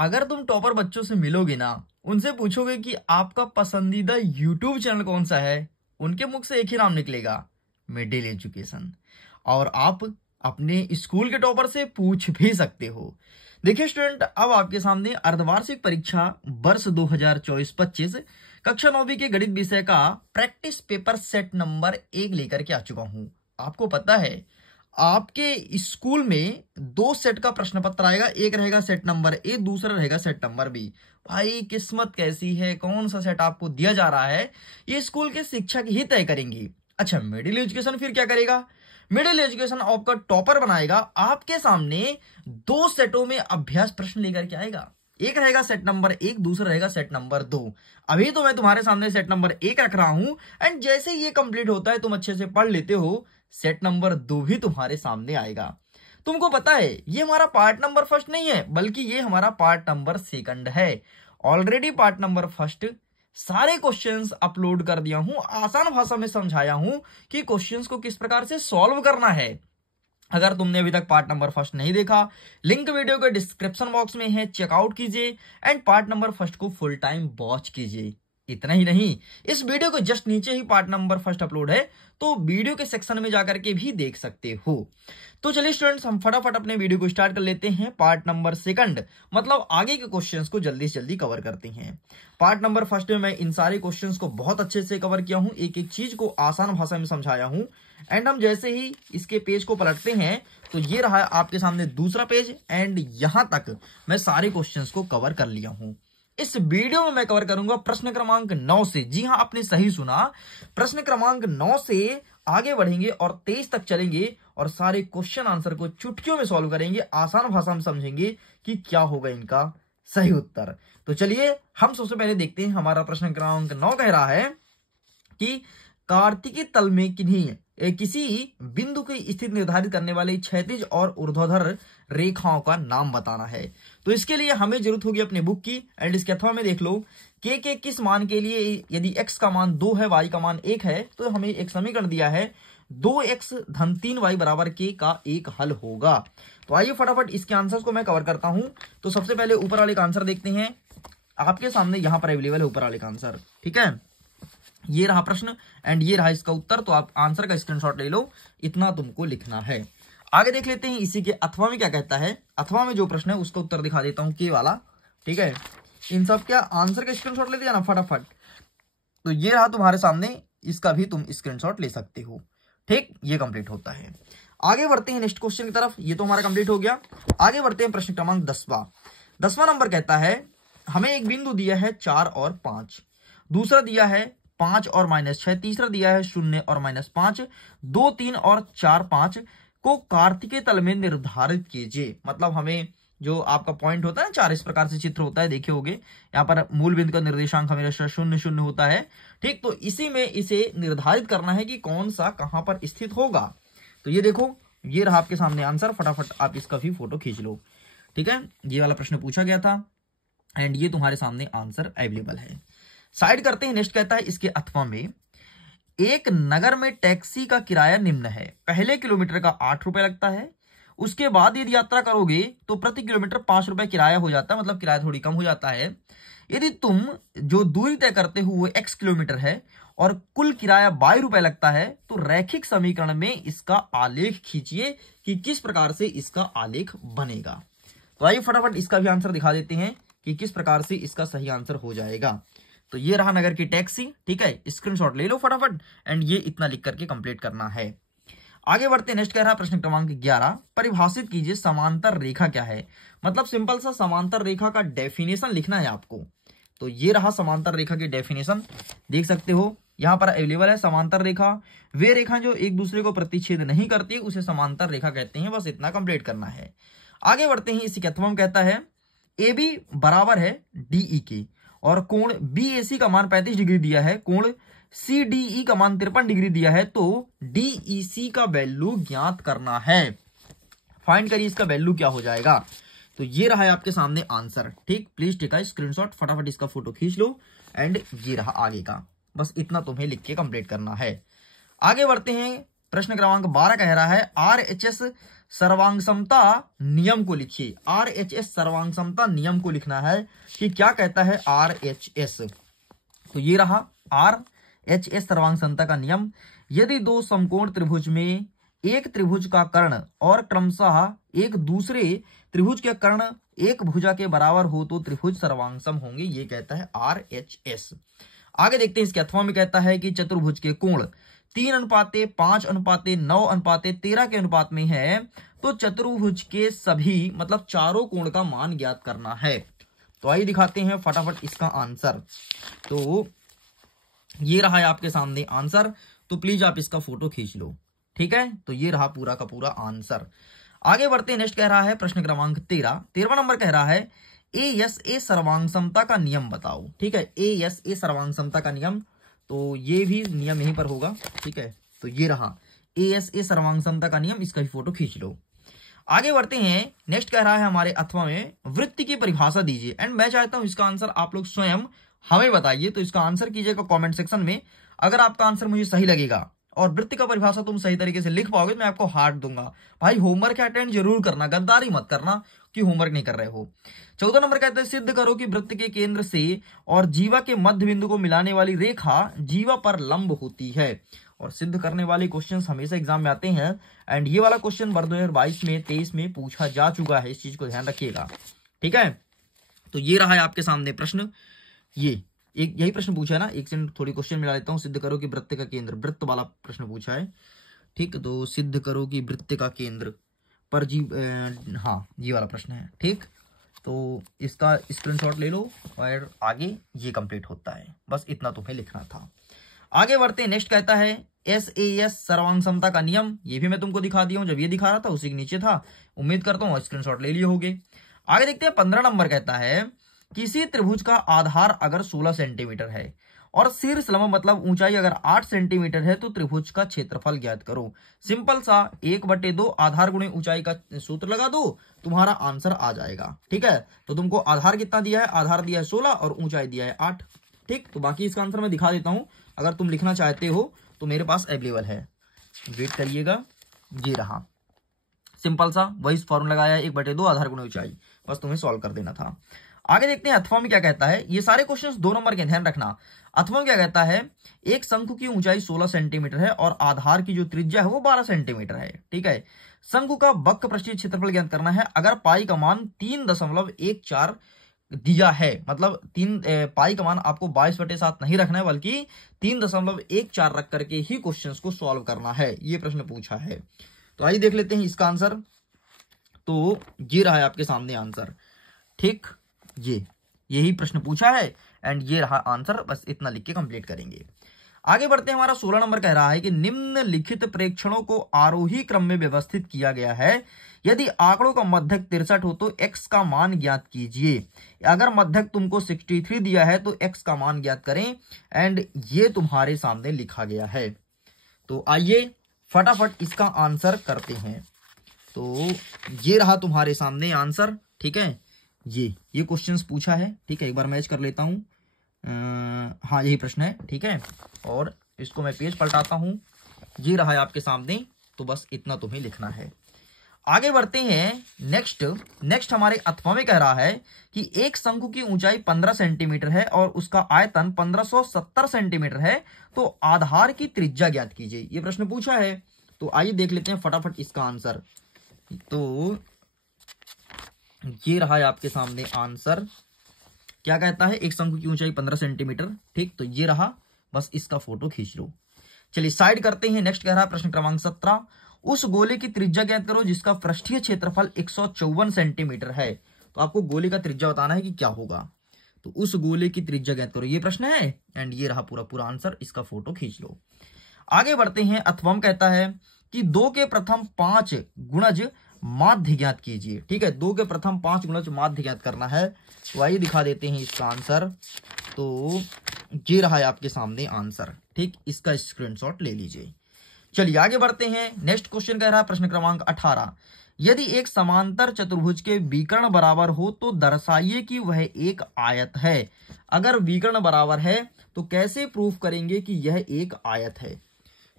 अगर तुम टॉपर बच्चों से मिलोगे ना, उनसे पूछोगे कि आपका पसंदीदा यूट्यूब चैनल कौन सा है, उनके मुख से एक ही नाम निकलेगा, मिडिल एजुकेशन। और आप अपने स्कूल के टॉपर से पूछ भी सकते हो। देखिए स्टूडेंट, अब आपके सामने अर्धवार्षिक परीक्षा वर्ष 2024-25 कक्षा 9वीं के गणित विषय का प्रैक्टिस पेपर सेट नंबर 1 लेकर के आ चुका हूं। आपको पता है आपके स्कूल में 2 सेट का प्रश्न पत्र आएगा, एक रहेगा सेट नंबर ए, दूसरा रहेगा सेट नंबर बी। भाई किस्मत कैसी है, कौन सा सेट आपको दिया जा रहा है, ये स्कूल के शिक्षक ही तय करेंगे। अच्छा, मिडिल एजुकेशन फिर क्या करेगा? मिडिल एजुकेशन आपका टॉपर बनाएगा, आपके सामने 2 सेटों में अभ्यास प्रश्न लेकर के आएगा। एक रहेगा सेट नंबर 1, दूसरा रहेगा सेट नंबर 2। अभी तो मैं तुम्हारे सामने सेट नंबर 1 रख रहा हूं, एंड जैसे ये कंप्लीट होता है, तुम अच्छे से पढ़ लेते हो, सेट नंबर 2 भी तुम्हारे सामने आएगा। तुमको पता है ये हमारा पार्ट नंबर फर्स्ट नहीं है, बल्कि ये हमारा पार्ट नंबर सेकंड है। ऑलरेडी पार्ट नंबर फर्स्ट सारे क्वेश्चंस अपलोड कर दिया हूं, आसान भाषा में समझाया हूं कि क्वेश्चंस को किस प्रकार से सॉल्व करना है। अगर तुमने अभी तक पार्ट नंबर फर्स्ट नहीं देखा, लिंक वीडियो के डिस्क्रिप्शन बॉक्स में है, चेकआउट कीजिए एंड पार्ट नंबर फर्स्ट को फुल टाइम वॉच कीजिए। इतना ही नहीं, इस वीडियो के जस्ट नीचे ही पार्ट नंबर फर्स्ट अपलोड है, तो वीडियो के सेक्शन में जाकर के भी देख सकते हो। तो चलिए स्टूडेंट्स, हम फटाफट अपने वीडियो को स्टार्ट कर लेते हैं। पार्ट नंबर सेकंड मतलब आगे के क्वेश्चंस को जल्दी से जल्दी कवर करते हैं। पार्ट नंबर फर्स्ट में मैं इन सारे क्वेश्चंस को बहुत अच्छे से कवर किया हूं, एक एक चीज को आसान भाषा में समझाया हूं। एंड हम जैसे ही इसके पेज को पलटते हैं तो ये रहा आपके सामने दूसरा पेज, एंड यहां तक मैं सारे क्वेश्चंस को कवर कर लिया हूं। इस वीडियो में मैं कवर करूंगा प्रश्न क्रमांक 9 से, जी हां आपने सही सुना, प्रश्न क्रमांक 9 से आगे बढ़ेंगे और 23 तक चलेंगे और सारे क्वेश्चन आंसर को चुटकियों में सॉल्व करेंगे, आसान भाषा में समझेंगे कि क्या होगा इनका सही उत्तर। तो चलिए हम सबसे पहले देखते हैं। हमारा प्रश्न क्रमांक 9 कह रहा है कि कार्तिकी तल में किन्हीं किसी बिंदु की स्थिति निर्धारित करने वाले क्षैतिज और ऊर्ध्वाधर रेखाओं का नाम बताना है। तो इसके लिए हमें जरूरत होगी अपने बुक की, एंड इसके अथवा में देख लो के किस मान के लिए यदि x का मान 2 है, y का मान 1 है, तो हमें एक समीकरण दिया है 2x धन 3y बराबर k का एक हल होगा। तो आइए फटाफट इसके आंसर्स को मैं कवर करता हूं। तो सबसे पहले ऊपर वाले का आंसर देखते हैं। आपके सामने यहां पर अवेलेबल है ऊपर वाले का आंसर, ठीक है। ये रहा प्रश्न एंड ये रहा इसका उत्तर। तो आप आंसर का स्क्रीनशॉट ले लो, इतना तुमको लिखना है। आगे देख लेते हैं इसी के अथवा में क्या कहता है। अथवा में जो प्रश्न है उसका उत्तर दिखा देता हूं, के वाला, ठीक है। इन सब क्या आंसर का स्क्रीनशॉट ले दिया ना फटाफट। तो ये रहा तुम्हारे सामने, इसका भी तुम स्क्रीनशॉट ले सकते हो, ठीक। ये कंप्लीट होता है। आगे बढ़ते हैं नेक्स्ट क्वेश्चन की तरफ। ये तो हमारा कंप्लीट हो गया। आगे बढ़ते हैं प्रश्न क्रमांक 10वां नंबर कहता है हमें एक बिंदु दिया है 4 और 5, दूसरा दिया है 5 और -6, तीसरा दिया है 0 और -5, 2, 3 और 4, 5 को कार्तिकीय तल में निर्धारित कीजिए। मतलब हमें जो आपका पॉइंट होता है 4, इस प्रकार से चित्र होता है, देखे होगे यहाँ पर मूल बिंदु का निर्देशांक हमेशा 0, 0 होता है, ठीक। तो इसी में इसे निर्धारित करना है कि कौन सा कहां पर स्थित होगा। तो ये देखो, ये रहा आपके सामने आंसर, फटाफट आप इसका भी फोटो खींच लो, ठीक है। ये वाला प्रश्न पूछा गया था एंड ये तुम्हारे सामने आंसर अवेलेबल है। साइड करते हैं। नेक्स्ट कहता है इसके अथवा में एक नगर में टैक्सी का किराया निम्न है। पहले किलोमीटर का 8 रुपए लगता है, उसके बाद यदि यात्रा करोगे तो प्रति किलोमीटर 5 रुपए किराया हो जाता है, मतलब किराया थोड़ी कम हो जाता है। यदि तुम जो दूरी तय करते हो वो x किलोमीटर है और कुल किराया 22 रुपए लगता है, तो रैखिक समीकरण में इसका आलेख खींचिए कि किस प्रकार से इसका आलेख बनेगा। तो आइए फटाफट इसका भी आंसर दिखा देते हैं कि किस प्रकार से इसका सही आंसर हो जाएगा। तो ये रहा नगर की टैक्सी, ठीक है। स्क्रीनशॉट ले लो फटाफट एंड ये इतना लिख करके कंप्लीट करना है। आगे बढ़ते नेक्स्ट कह रहा प्रश्न क्रमांक 11 परिभाषित कीजिए समांतर रेखा क्या है। मतलब सिंपल सा समांतर रेखा का डेफिनेशन लिखना है आपको। तो ये रहा समांतर रेखा की डेफिनेशन, देख सकते हो यहां पर अवेलेबल है। समांतर रेखा वे रेखा जो एक दूसरे को प्रतिच्छेद नहीं करती, उसे समांतर रेखा कहते हैं। बस इतना कंप्लीट करना है। आगे बढ़ते हैं। इसी अथवा में कहता है ए बी बराबर है डीई के और कोण BAC का मान 35 डिग्री दिया है, कोण CDE का मान 53 डिग्री दिया है, तो DEC का वैल्यू ज्ञात करना है। फाइंड करिए इसका वैल्यू क्या हो जाएगा। तो ये रहा है आपके सामने आंसर, ठीक। प्लीज टेक अ स्क्रीनशॉट, फटाफट इसका फोटो खींच लो एंड ये रहा आगे का। बस इतना तुम्हें लिख के कंप्लीट करना है। आगे बढ़ते हैं। प्रश्न क्रमांक 12 कह रहा है RHS सर्वांग समता नियम को लिखिए। RHS सर्वांग समता नियम को लिखना है कि क्या कहता है RHS। तो ये रहा RHS सर्वांग समता का नियम। यदि दो समकोण त्रिभुज में एक त्रिभुज का कर्ण और क्रमशः एक दूसरे त्रिभुज के कर्ण एक भुजा के बराबर हो तो त्रिभुज सर्वांगसम होंगे, ये कहता है RHS। आगे देखते हैं इसके अथवा में कहता है कि चतुर्भुज के कोण 3:5:9:13 के अनुपात में है तो चतुर्भुज के सभी मतलब चारों कोण का मान ज्ञात करना है। तो आइए दिखाते हैं फटाफट इसका आंसर। तो ये रहा है आपके सामने आंसर, तो प्लीज आप इसका फोटो खींच लो, ठीक है। तो ये रहा पूरा का पूरा आंसर। आगे बढ़ते हैं, नेक्स्ट कह रहा है प्रश्न क्रमांक 13वां नंबर कह रहा है ASA सर्वांग समता का नियम बताओ, ठीक है। ASA सर्वांग समता का नियम, तो ये भी नियम यहीं पर होगा, ठीक है। तो ये रहा ASA सर्वांग समता का नियम, इसका भी फोटो खींच लो। आगे बढ़ते हैं, नेक्स्ट कह रहा है हमारे अथवा में वृत्त की परिभाषा दीजिए। एंड मैं चाहता हूं इसका आंसर आप लोग स्वयं हमें बताइए। तो इसका आंसर कीजिएगा कमेंट सेक्शन में। अगर आपका आंसर मुझे सही लगेगा और वृत्त का परिभाषा तुम सही तरीके से लिख पाओगे तो मैं आपको हार्ट दूंगा। भाई होमवर्क अटेंड जरूर करना, गद्दारी मत करना कि होमवर्क नहीं कर रहे हो। 14 नंबर कहते हैं सिद्ध करो कि वृत्त के केंद्र से और जीवा के मध्य बिंदु को मिलाने वाली रेखा जीवा पर लंब होती है। और सिद्ध करने वाले क्वेश्चंस हमेशा एग्जाम में आते हैं। एंड ये वाला क्वेश्चन 2022 में 23 में पूछा जा चुका है, इस चीज को ध्यान रखिएगा, ठीक है। तो ये रहा है आपके सामने प्रश्न, ये एक यही प्रश्न पूछा है ना। एक सेकंड थोड़ी क्वेश्चन मिला लेता हूं। सिद्ध करो कि वृत्त का केंद्र, वृत्त वाला प्रश्न पूछा है, ठीक। तो सिद्ध करो कि वृत्त का केंद्र पर हाँ ये वाला प्रश्न है, ठीक। तो इसका स्क्रीनशॉट ले लो और आगे ये कंप्लीट होता है। बस इतना तुम्हें लिखना था। आगे बढ़ते हैं, नेक्स्ट कहता है SAS सर्वांग समता का नियम। ये भी मैं तुमको दिखा दिया हूं, जब ये दिखा रहा था उसी के नीचे था। उम्मीद करता हूं स्क्रीनशॉट ले लिए होगे। आगे देखते हैं 15 नंबर कहता है किसी त्रिभुज का आधार अगर 16 सेंटीमीटर है और शीर्ष लंब मतलब ऊंचाई अगर 8 सेंटीमीटर है तो त्रिभुज का क्षेत्रफल ज्ञात करो। सिंपल सा 1/2 आधार गुणे ऊंचाई का सूत्र लगा दो, तुम्हारा आंसर आ जाएगा, ठीक है। तो तुमको आधार कितना दिया है, आधार दिया है 16 और ऊंचाई दिया है 8, ठीक। तो बाकी इसका आंसर मैं दिखा देता हूं, अगर तुम लिखना चाहते हो तो मेरे पास अवेलेबल है, वेट करिएगा। ये रहा सिंपल सा वही फॉर्मूला लगाया है, 1/2 आधार गुणे ऊंचाई, बस तुम्हें सॉल्व कर देना था। आगे देखते हैं अथवा में क्या कहता है। ये सारे क्वेश्चंस 2 नंबर के, ध्यान रखना। अथवा में क्या कहता है, एक शंकु की ऊंचाई 16 सेंटीमीटर है और आधार की जो त्रिज्या है वो 12 सेंटीमीटर है, ठीक है। शंकु का वक्र पृष्ठीय क्षेत्रफल ज्ञात करना है। अगर पाई का मान 3.14 दिया है, मतलब पाई का मान आपको 22/7 नहीं रखना है बल्कि 3.14 रख करके ही क्वेश्चंस को सॉल्व करना है, ये प्रश्न पूछा है। तो आइए देख लेते हैं इसका आंसर। तो ये रहा है आपके सामने आंसर, ठीक। यही प्रश्न पूछा है एंड ये रहा आंसर, बस इतना लिख के कंप्लीट करेंगे। आगे बढ़ते हैं, हमारा 16 नंबर कह रहा है कि निम्नलिखित प्रेक्षणों को आरोही क्रम में व्यवस्थित किया गया है। यदि आंकड़ों का मध्यक 63 हो तो x का मान ज्ञात कीजिए। अगर मध्यक तुमको 63 दिया है तो x का मान ज्ञात करें एंड ये तुम्हारे सामने लिखा गया है। तो आइए फटाफट इसका आंसर करते हैं। तो ये रहा तुम्हारे सामने आंसर, ठीक है। ये क्वेश्चंस पूछा है, ठीक है। एक बार मैच कर लेता हूं, हाँ यही प्रश्न है, ठीक है। और इसको मैं पेज पलटाता हूं, ये रहा है आपके सामने। तो बस इतना तुम्हें लिखना है। आगे बढ़ते हैं, नेक्स्ट हमारे अथवा में कह रहा है कि एक शंकु की ऊंचाई 15 सेंटीमीटर है और उसका आयतन 1570 सेंटीमीटर है, तो आधार की त्रिज्या ज्ञात कीजिए। ये प्रश्न पूछा है। तो आइए देख लेते हैं फटाफट इसका आंसर। तो ये रहा है आपके सामने आंसर। क्या कहता है, एक शंकु की ऊंचाई 15 सेंटीमीटर, ठीक। तो ये रहा, बस इसका फोटो खींच लो। चलिए साइड करते हैं। नेक्स्ट कह रहा है प्रश्न क्रमांक 17, उस गोले की त्रिज्या ज्ञात करो जिसका पृष्ठीय क्षेत्रफल 154 सेंटीमीटर है। तो आपको गोले का त्रिज्या बताना है कि क्या होगा। तो उस गोले की त्रिज्या ज्ञात करो, ये प्रश्न है एंड ये रहा पूरा आंसर, इसका फोटो खींच लो। आगे बढ़ते हैं, अथवा कहता है कि 2 के प्रथम 5 गुणज माध्य ज्ञात कीजिए, ठीक है। 2 के प्रथम 5 गुणज माध्य ज्ञात करना है। तो आइए दिखा देते हैं इसका आंसर। तो ये रहा है आपके सामने आंसर, ठीक। इसका स्क्रीनशॉट ले लीजिए। चलिए आगे बढ़ते हैं। नेक्स्ट क्वेश्चन कह रहा है प्रश्न क्रमांक 18, यदि एक समांतर चतुर्भुज के विकर्ण बराबर हो तो दर्शाइए कि वह एक आयत है। अगर विकर्ण बराबर है तो कैसे प्रूफ करेंगे कि यह एक आयत है।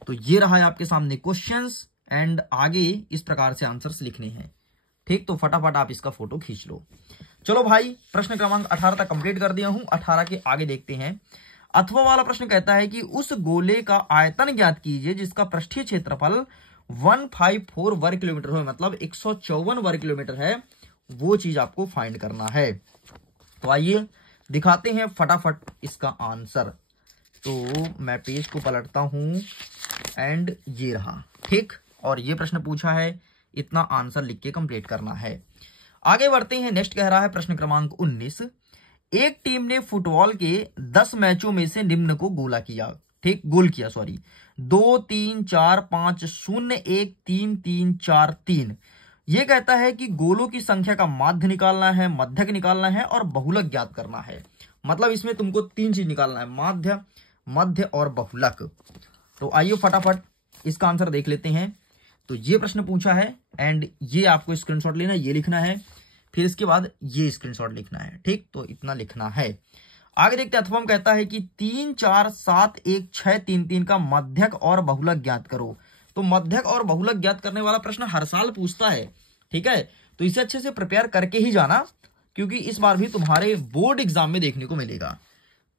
तो ये रहा है आपके सामने क्वेश्चंस एंड आगे इस प्रकार से आंसर्स लिखने हैं। ठीक, तो फटाफट आप इसका फोटो खींच लो। चलो भाई, प्रश्न क्रमांक 18 तक कंप्लीट कर दिया हूं। 18 के आगे देखते हैं। अथवा वाला प्रश्न कहता है कि उस गोले का आयतन ज्ञात कीजिए जिसका पृष्ठीय क्षेत्रफल 154 वर्ग किलोमीटर हो, मतलब 154 वर्ग किलोमीटर है, वो चीज आपको फाइंड करना है। तो आइए दिखाते हैं फटाफट इसका आंसर। तो मैं पेज को पलटता हूं एंड ये रहा। ठीक, और ये प्रश्न पूछा है, इतना आंसर लिख के कंप्लीट करना है। आगे बढ़ते हैं। नेक्स्ट कह रहा है प्रश्न क्रमांक 19, एक टीम ने फुटबॉल के 10 मैचों में से निम्न को गोल किया। 2 3 4 5 0 1 3 3 4 3। यह कहता है कि गोलों की संख्या का माध्य निकालना है, मध्यक निकालना है और बहुलक ज्ञात करना है। मतलब इसमें तुमको 3 चीज निकालना है, माध्य, मध्य और बहुलक। तो आइए फटाफट इसका आंसर देख लेते हैं। तो ये प्रश्न पूछा है एंड ये आपको स्क्रीनशॉट लेना है, ये लिखना है, फिर इसके बाद ये स्क्रीनशॉट लिखना है। ठीक, तो इतना लिखना है। आगे देखते हैं। अथवा कहता है कि 3 4 7 1 6 3 3 का मध्यक और बहुलक ज्ञात करो। तो मध्यक और बहुलक ज्ञात करने वाला प्रश्न हर साल पूछता है। ठीक है, तो इसे अच्छे से प्रिपेयर करके ही जाना, क्योंकि इस बार भी तुम्हारे बोर्ड एग्जाम में देखने को मिलेगा।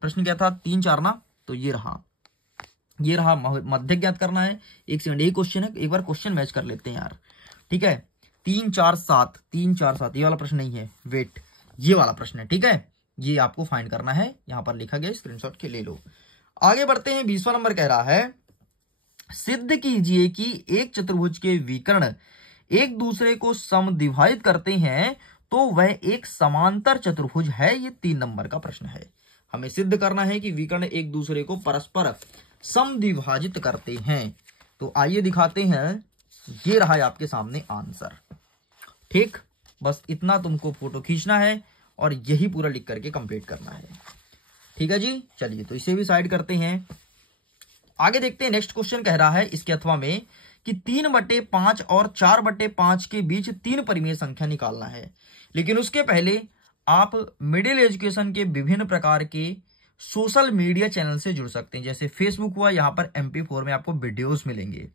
प्रश्न क्या था? 3 4 ना, तो ये रहा मध्यक ज्ञात करना है। एक सेकंड, यही क्वेश्चन है, एक बार क्वेश्चन मैच कर लेते हैं यार। ठीक है, 3 4 7 ये वाला प्रश्न नहीं है, वेट, ये वाला प्रश्न है। ठीक है, ये आपको फाइंड करना है, यहां पर लिखा गया, स्क्रीनशॉट के ले लो। आगे बढ़ते हैं। 20वां नंबर कह रहा है, सिद्ध कीजिए कि एक चतुर्भुज के विकर्ण एक दूसरे को समद्विभाजित करते हैं तो वह एक समांतर चतुर्भुज है। ये 3 नंबर का प्रश्न है। हमें सिद्ध करना है कि विकर्ण एक दूसरे को परस्पर समद्विभाजित करते हैं। तो आइए दिखाते हैं। ये रहा है आपके सामने आंसर। ठीक, बस इतना तुमको फोटो खींचना है और यही पूरा लिख करके कंप्लीट करना है। ठीक है जी, चलिए तो इसे भी साइड करते हैं। आगे देखते हैं। नेक्स्ट क्वेश्चन कह रहा है इसके अथवा में कि 3/5 और 4/5 के बीच 3 परिमेय संख्या निकालना है। लेकिन उसके पहले आप मिडिल एजुकेशन के विभिन्न प्रकार के सोशल मीडिया चैनल से जुड़ सकते हैं। जैसे फेसबुक हुआ, यहाँ पर MP4 में आपको वीडियोस मिलेंगे।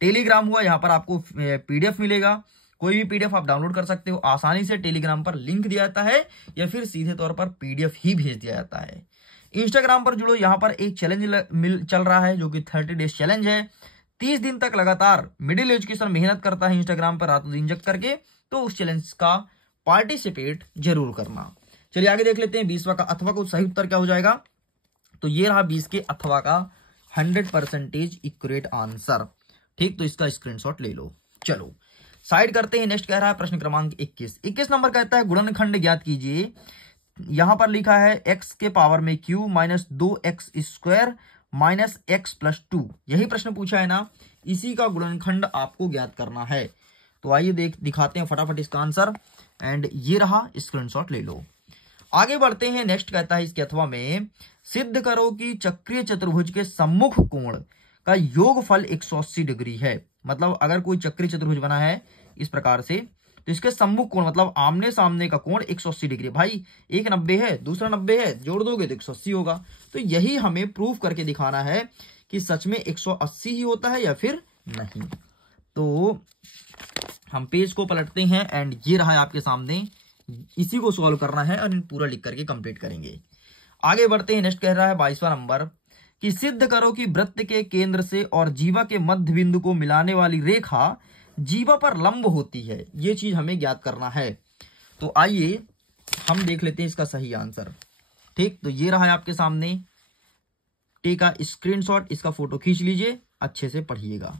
टेलीग्राम हुआ, यहाँ पर आपको PDF मिलेगा। कोई भी PDF आप डाउनलोड कर सकते हो आसानी से। टेलीग्राम पर लिंक दिया जाता है या फिर सीधे तौर पर PDF ही भेज दिया जाता है। इंस्टाग्राम पर जुड़ो, यहाँ पर एक चैलेंज चल रहा है जो कि 30 डेज चैलेंज है। 30 दिन तक लगातार मिडिल एजुकेशन मेहनत करता है इंस्टाग्राम पर रातों दिन जग करके, तो उस चैलेंज का पार्टिसिपेट जरूर करना। चलिए आगे देख लेते हैं 20वां का अथवा का सही उत्तर क्या हो जाएगा। तो ये रहा 20 के अथवा का 100% एक्यूरेट आंसर। ठीक, तो इसका स्क्रीनशॉट ले लो। चलो साइड करते हैं। नेक्स्ट कह रहा है प्रश्न क्रमांक 21 नंबर कहता है गुणनखंड ज्ञात कीजिए। यहां पर लिखा है x के पावर में q minus 2x² minus x plus 2। यही प्रश्न पूछा है ना, इसी का गुणनखंड आपको ज्ञात करना है। तो आइए दिखाते हैं फटाफट इसका आंसर एंड ये रहा, स्क्रीनशॉट ले लो। आगे बढ़ते हैं। नेक्स्ट कहता है इसके अथवा में सिद्ध करो कि चक्रीय चतुर्भुज के सम्मुख कोण का योगफल 180 डिग्री है। मतलब अगर कोई चक्रीय चतुर्भुज बना है इस प्रकार से, तो इसके सम्मुख कोण मतलब आमने सामने का कोण 180 डिग्री। भाई एक 90 है, दूसरा 90 है, जोड़ दोगे तो 180 होगा। तो यही हमें प्रूफ करके दिखाना है कि सच में 180 ही होता है या फिर नहीं। तो हम पेज को पलटते हैं एंड ये रहा है आपके सामने, इसी को सॉल्व करना है और पूरा लिख करके कंप्लीट करेंगे। आगे बढ़ते हैं। नेक्स्ट कह रहा है 22वां नंबर कि सिद्ध करो कि वृत्त के केंद्र से और जीवा के मध्य बिंदु को मिलाने वाली रेखा जीवा पर लंब होती है। ये चीज हमें ज्ञात करना है। तो आइए हम देख लेते हैं इसका सही आंसर। ठीक, तो ये रहा है आपके सामने, टेक आ स्क्रीनशॉट, इसका फोटो खींच लीजिए, अच्छे से पढ़िएगा।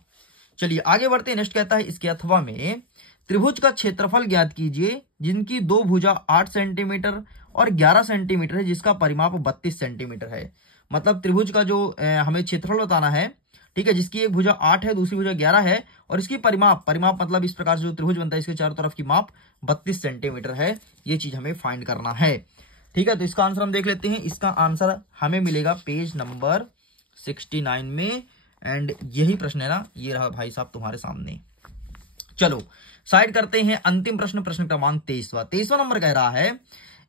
चलिए आगे बढ़ते हैं। नेक्स्ट कहता है इसके अथवा में त्रिभुज का क्षेत्रफल ज्ञात कीजिए जिनकी 2 भुजा 8 सेंटीमीटर और 11 सेंटीमीटर है, जिसका परिमाप 32 सेंटीमीटर है। मतलब त्रिभुज का जो हमें क्षेत्रफल बताना है, ठीक है, जिसकी एक भुजा 8 है, दूसरी भुजा 11 है, और इसकी परिमाप मतलब इस प्रकार से जो त्रिभुज बनता है इसके चारों तरफ की माप 32 सेंटीमीटर है। ये चीज हमें फाइंड करना है। ठीक है, तो इसका आंसर हम देख लेते हैं। इसका आंसर हमें मिलेगा पेज नंबर 69 में एंड यही प्रश्न है ना, ये रहा भाई साहब तुम्हारे सामने। चलो साइड करते हैं। अंतिम प्रश्न, प्रश्न क्रमांक 23वां नंबर कह रहा है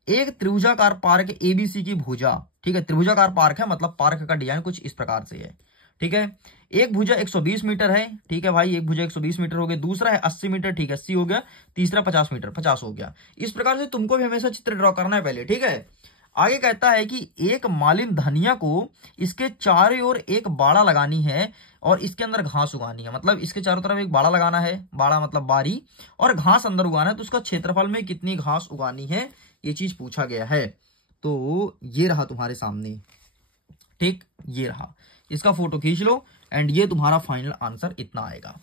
एक त्रिभुजाकार पार्क ABC की भुजा, ठीक है, त्रिभुजाकार पार्क है, मतलब पार्क का डिजाइन कुछ इस प्रकार से है। ठीक है। एक भुजा 120 मीटर है, ठीक है भाई, एक भुजा 120 मीटर हो गया। दूसरा है 80 मीटर, ठीक है, 80 हो गया। तीसरा 50 मीटर, 50 हो गया। इस प्रकार से तुमको भी हमेशा चित्र ड्रॉ करना है पहले, ठीक है। आगे कहता है कि एक मालिन धनिया को इसके चारों ओर एक बाड़ा लगानी है और इसके अंदर घास उगानी है। मतलब इसके चारों तरफ एक बाड़ा लगाना है, बाड़ा मतलब बारी, और घास अंदर उगाना है। तो उसका क्षेत्रफल में कितनी घास उगानी है, ये चीज पूछा गया है। तो ये रहा तुम्हारे सामने, ठीक, ये रहा, इसका फोटो खींच लो एंड ये तुम्हारा फाइनल आंसर इतना आएगा।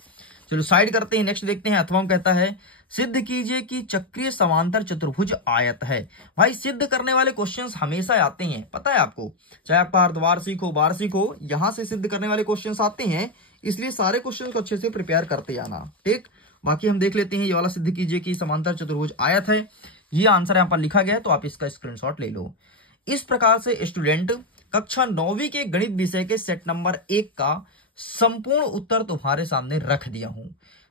चलो साइड करते हैं, नेक्स्ट देखते हैं। अथवा कहता है सिद्ध कीजिए कि चक्रीय समांतर चतुर्भुज आयत है। भाई सिद्ध करने वाले क्वेश्चंस हमेशा आते हैं, पता है आपको, चाहे आपका अर्धवार्षिक हो, वार्षिक हो, यहां से सिद्ध करने वाले क्वेश्चंस आते हैं। इसलिए सारे क्वेश्चन को अच्छे से प्रिपेयर करते जाना, ठीक। बाकी हम देख लेते हैं, ये वाला सिद्ध कीजिए कि समांतर चतुर्भुज आयत है, ये आंसर यहाँ पर लिखा गया है, तो आप इसका स्क्रीनशॉट ले लो। इस प्रकार से स्टूडेंट कक्षा 9वीं के गणित विषय के सेट नंबर 1 का संपूर्ण उत्तर तुम्हारे सामने रख दिया हूं।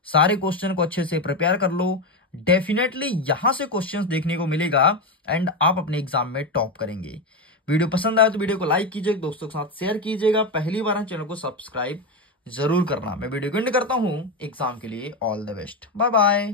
सारे क्वेश्चन को अच्छे से प्रिपेयर कर लो, डेफिनेटली यहां से क्वेश्चंस देखने को मिलेगा एंड आप अपने एग्जाम में टॉप करेंगे। वीडियो पसंद आया तो वीडियो को लाइक कीजिएगा, दोस्तों के साथ शेयर कीजिएगा, पहली बार चैनल को सब्सक्राइब जरूर करना। मैं वीडियो को एंड करता हूं, एग्जाम के लिए all the best, bye bye.